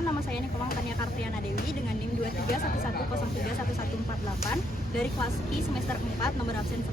Perkenalkan, nama saya Nikomang Tania Kartiana Dewi dengan NIM 2311031148 dari kelas I semester 4 nomor absen 10.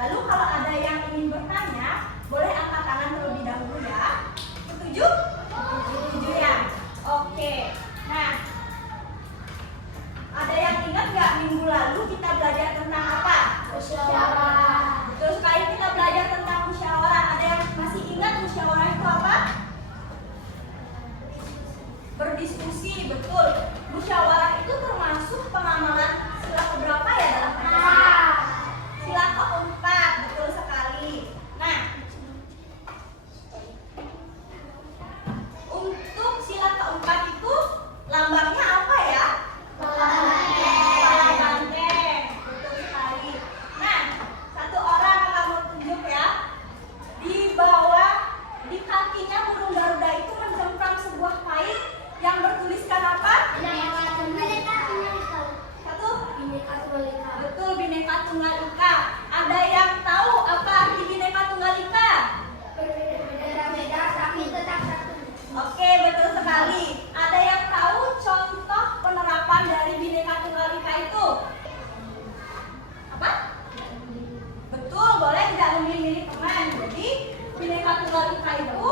Lalu kalau ada yang ingin bertanya, boleh angkat tangan terlebih dahulu ya. Setuju? Setuju ya? Oke. Nah, ada yang ingat nggak minggu lalu kita belajar tentang apa? Musyawarah. Betul sekali, kita belajar tentang musyawarah. Ada yang masih ingat musyawarah itu apa? Berdiskusi, betul. Musyawarah itu termasuk pengamalan sila keberapa ya dalam Pancasila? Sila keempat, betul sekali. Nah, untuk sila keempat itu lambangnya apa ya? Banteng, betul sekali. Nah, satu orang akan mau tunjuk ya. Di bawah, di kakinya burung Garuda itu mencengkram sebuah kain yang bertuliskan apa? Satu? Betul, Bhinneka Tunggal Ika. Ada yang tahu apa arti Bhinneka Tunggal Ika? Berbeda-beda tapi tetap satu. Oke, betul sekali. Ada yang tahu contoh penerapan dari Bhinneka Tunggal Ika itu? Apa? Betul, boleh tidak memilih teman. Jadi, Bhinneka Tunggal Ika itu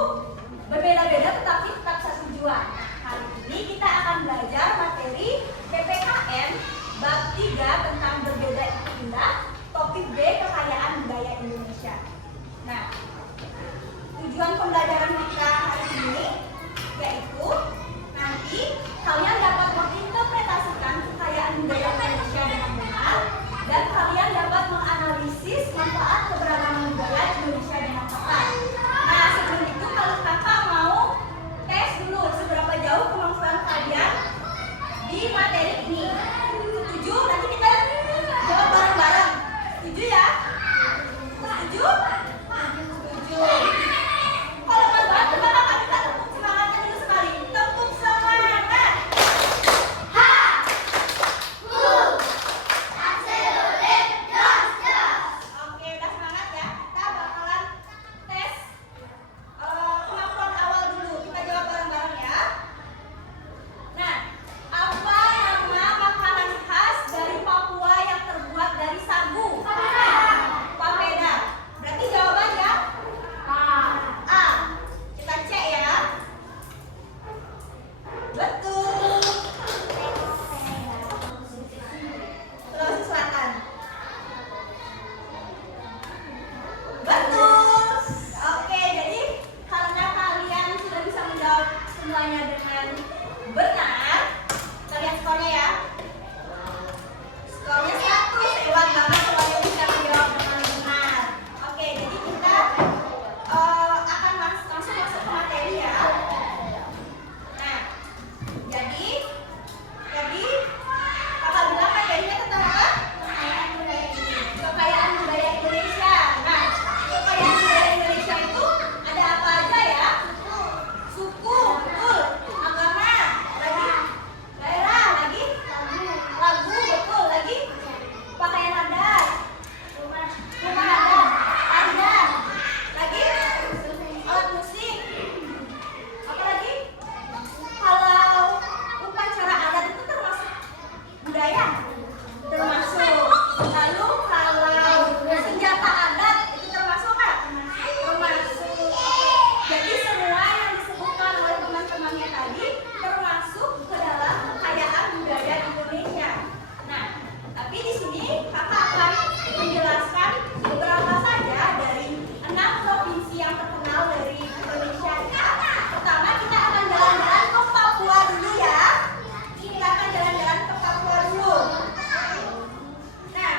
berbeda-beda tetapi tetap satu jua. Kali ini kita akan belajar materi PPKN bab 3 tentang berbeda itu indah, topik B kekayaan budaya Indonesia. Nah, tujuan pembelajaran kita hari ini yaitu nanti kalian dapat menginterpretasikan kekayaan budaya Indonesia dengan benar dan kalian dapat menganalisis manfaat keberagaman budaya Indonesia dengan tepat. Nah, sebelum itu kalau kakak mau tes dulu seberapa jauh kemampuan kalian di materi ini. Setuju? Nanti kita jawab bareng-bareng. Setuju ya? Setuju? Setuju. Kalau Lalu kalau senjata adat itu termasuk nggak? Termasuk. Jadi semua yang disebutkan oleh teman-temannya tadi termasuk ke dalam kekayaan budaya Indonesia. Nah, tapi di sini kakak akan menjelaskan beberapa saja dari 6 provinsi yang terkenal dari Indonesia. Pertama kita akan jalan-jalan ke Papua dulu ya. Kita akan jalan-jalan ke Papua dulu. Nah,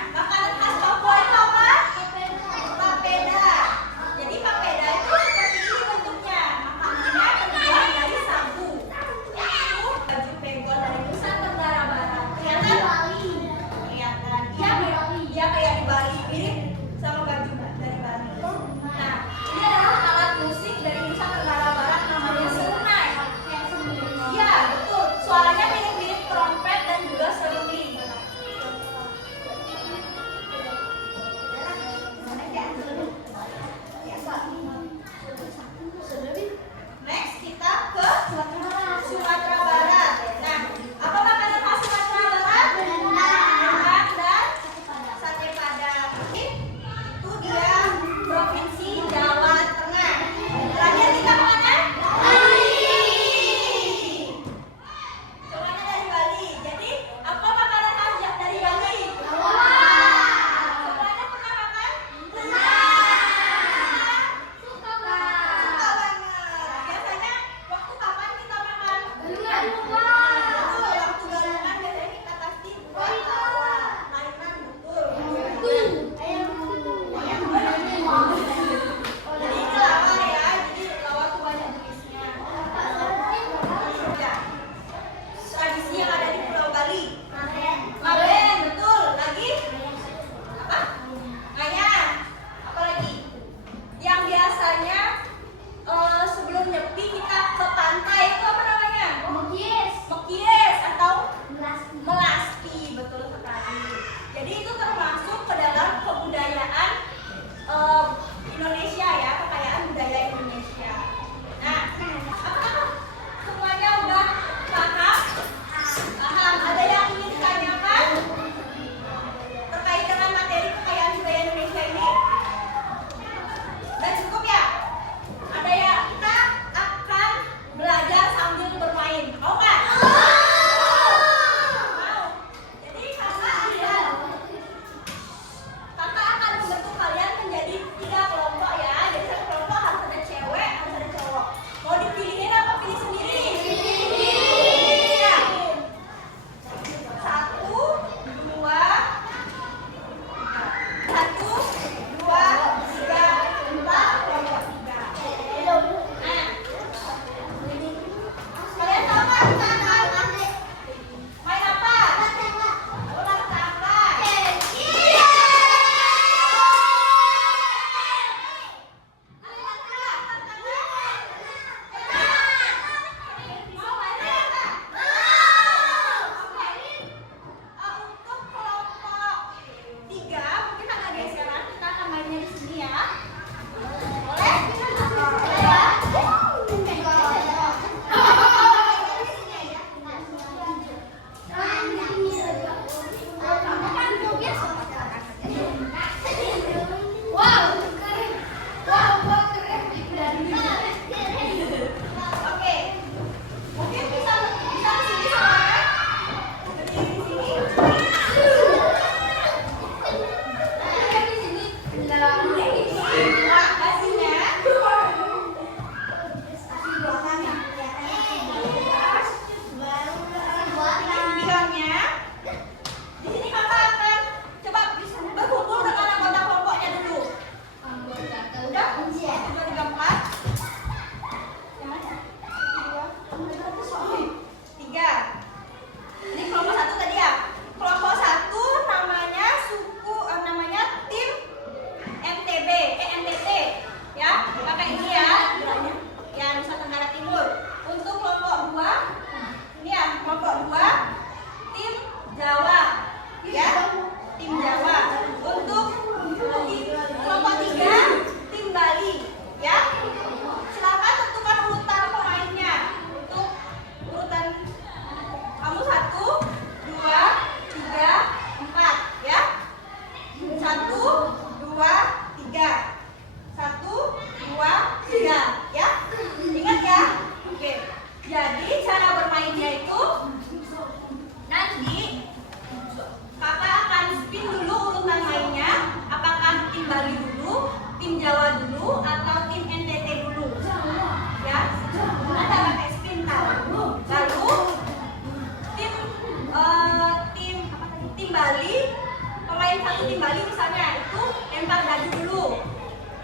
tim Bali misalnya itu lempar baju dulu.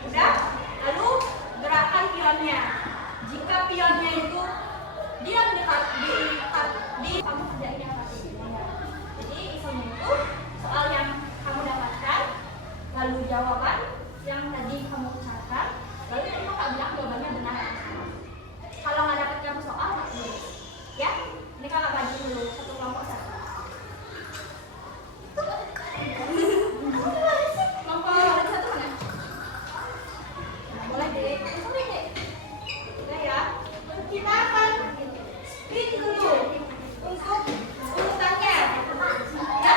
Udah, lalu gerakan pionnya. Jika pionnya itu diam di kamu kerjain yang tadi. Jadi isinya itu soal yang kamu dapatkan, lalu jawaban yang tadi kamu ucapkan, lalu tadi kakak bilang jawabannya benar. Kalau nggak dapat kamu soal, nggak boleh. Ya, ini kakak bagi dulu satu kelompok satu. Kelompok satu mana? Boleh deh, boleh deh. Udah ya, kita akan split dulu untuk urutannya. Ya,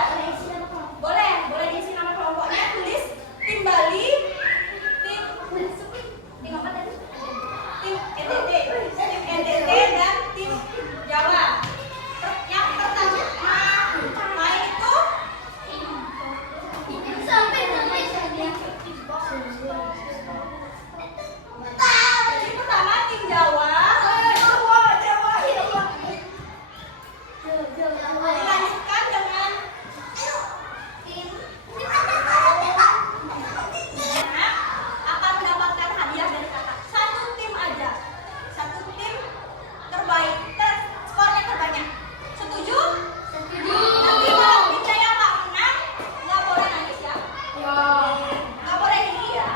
boleh diisi nama kelompoknya, tulis tim Bali, tim apa tadi? Tim NTT dan tim Jawa. Yang pertama main itu tim pertama tim Jawa. Dilanjutkan dengan akan mendapatkan hadiah dari kakak. Satu tim aja, satu tim terbaik, skornya terbanyak. Setuju? Nanti kalau kita yang nggak menang, nggak boleh nangis ya. Nggak boleh ini ya.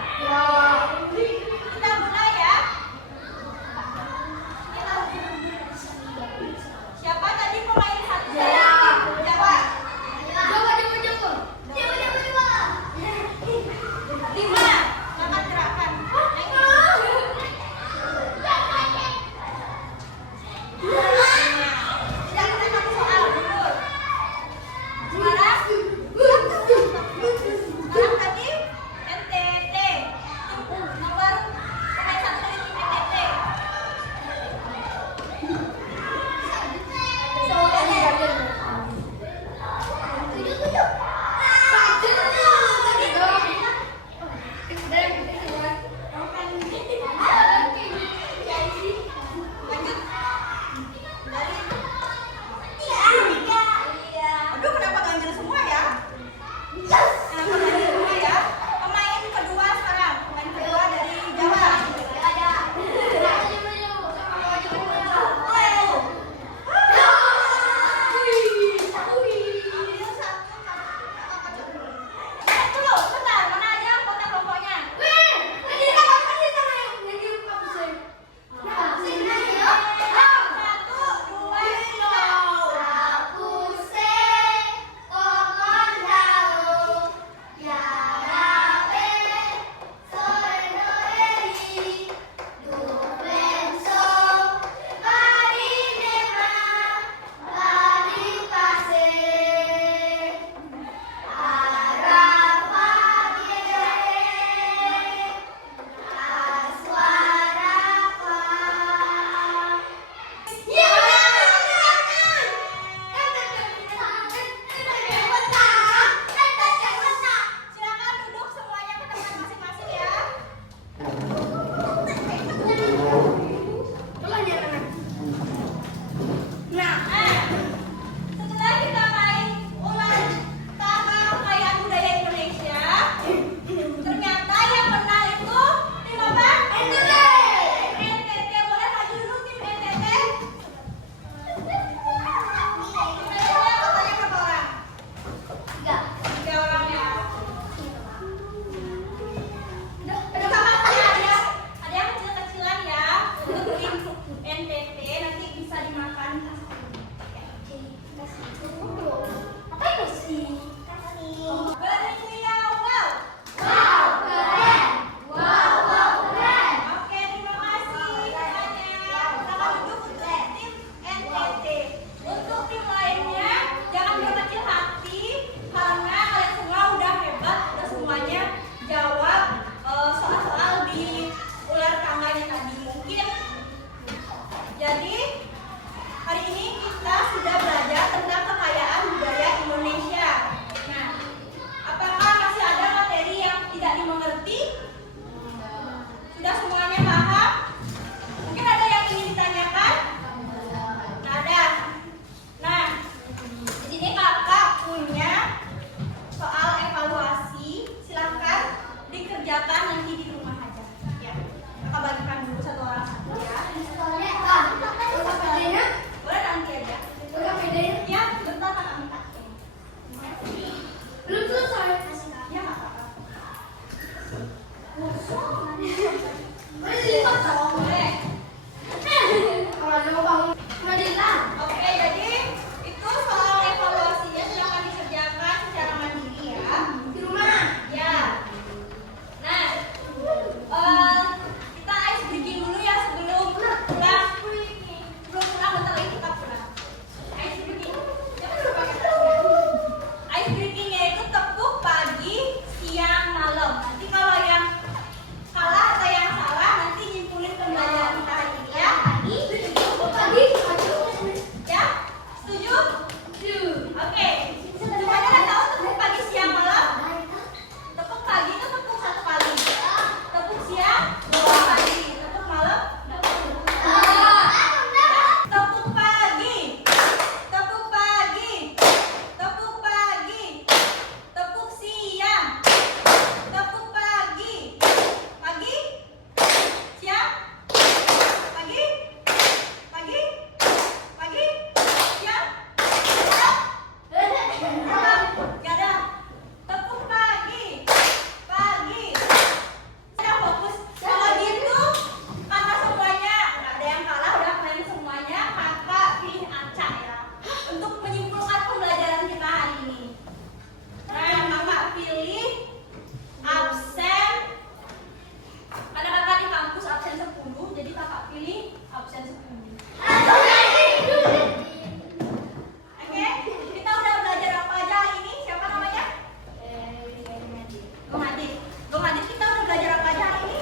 Bang Adit. Bang Adit, kita udah belajar apa aja hari ini?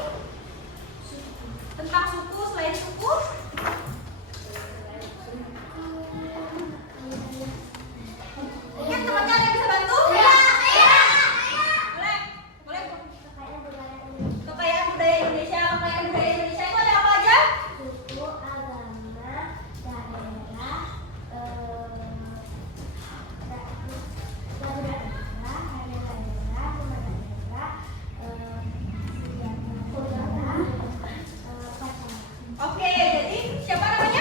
Tentang suku, selain suku? Mungkin temannya ada yang bisa bantu? Boleh? Boleh? Kekayaan budaya Indonesia. Kekayaan budaya Indonesia itu ada apa aja? Suku, agama, daerah, Oke, jadi siapa namanya?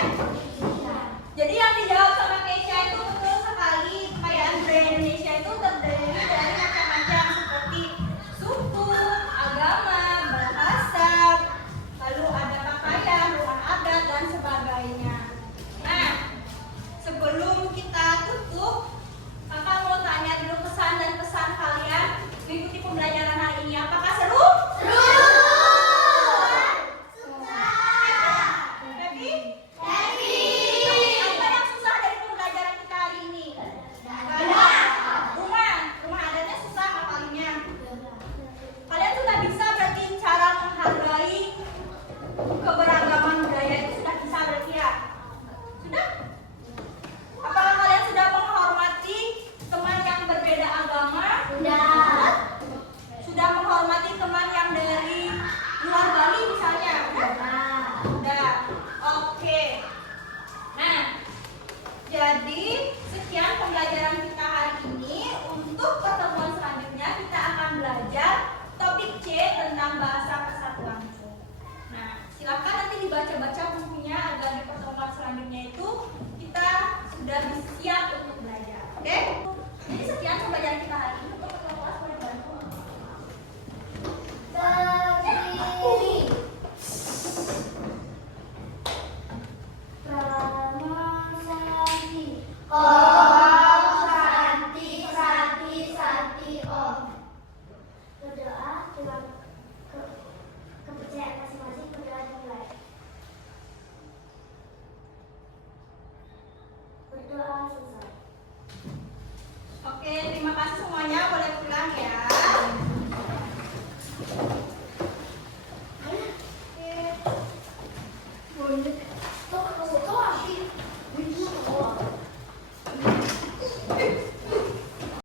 Jadi yang dijawab sama Keisha itu betul sekali. Kekayaan budaya Indonesia itu terdiri dari macam-macam seperti suku, agama, bahasa, lalu ada pakaian, ruang adat dan sebagainya. Nah, sebelum kita tutup, kakak mau tanya dulu kesan dan pesan kalian mengikuti pembelajaran hari ini. Apakah seru? Happy? Apa yang susah dari pembelajaran kita hari ini? Rumah adatnya susah hafalinnya. Kalian sudah bisa berarti cara menghargai keberagaman budaya itu sudah bisa berarti ya? Sudah? Apakah kalian sudah menghormati teman yang berbeda agama? Sudah menghormati teman yang dari luar Bali misalnya? Udah. Oke. Nah, jadi sekian pembelajaran kita hari ini. Untuk pertemuan selanjutnya kita akan belajar topik C tentang bahasa persatuan. Nah, silakan nanti dibaca-baca bukunya agar di pertemuan selanjutnya itu kita sudah siap untuk belajar. Oke? Jadi sekian pembelajaran kita hari ini. Untuk ketua kelas boleh bantu. Oh.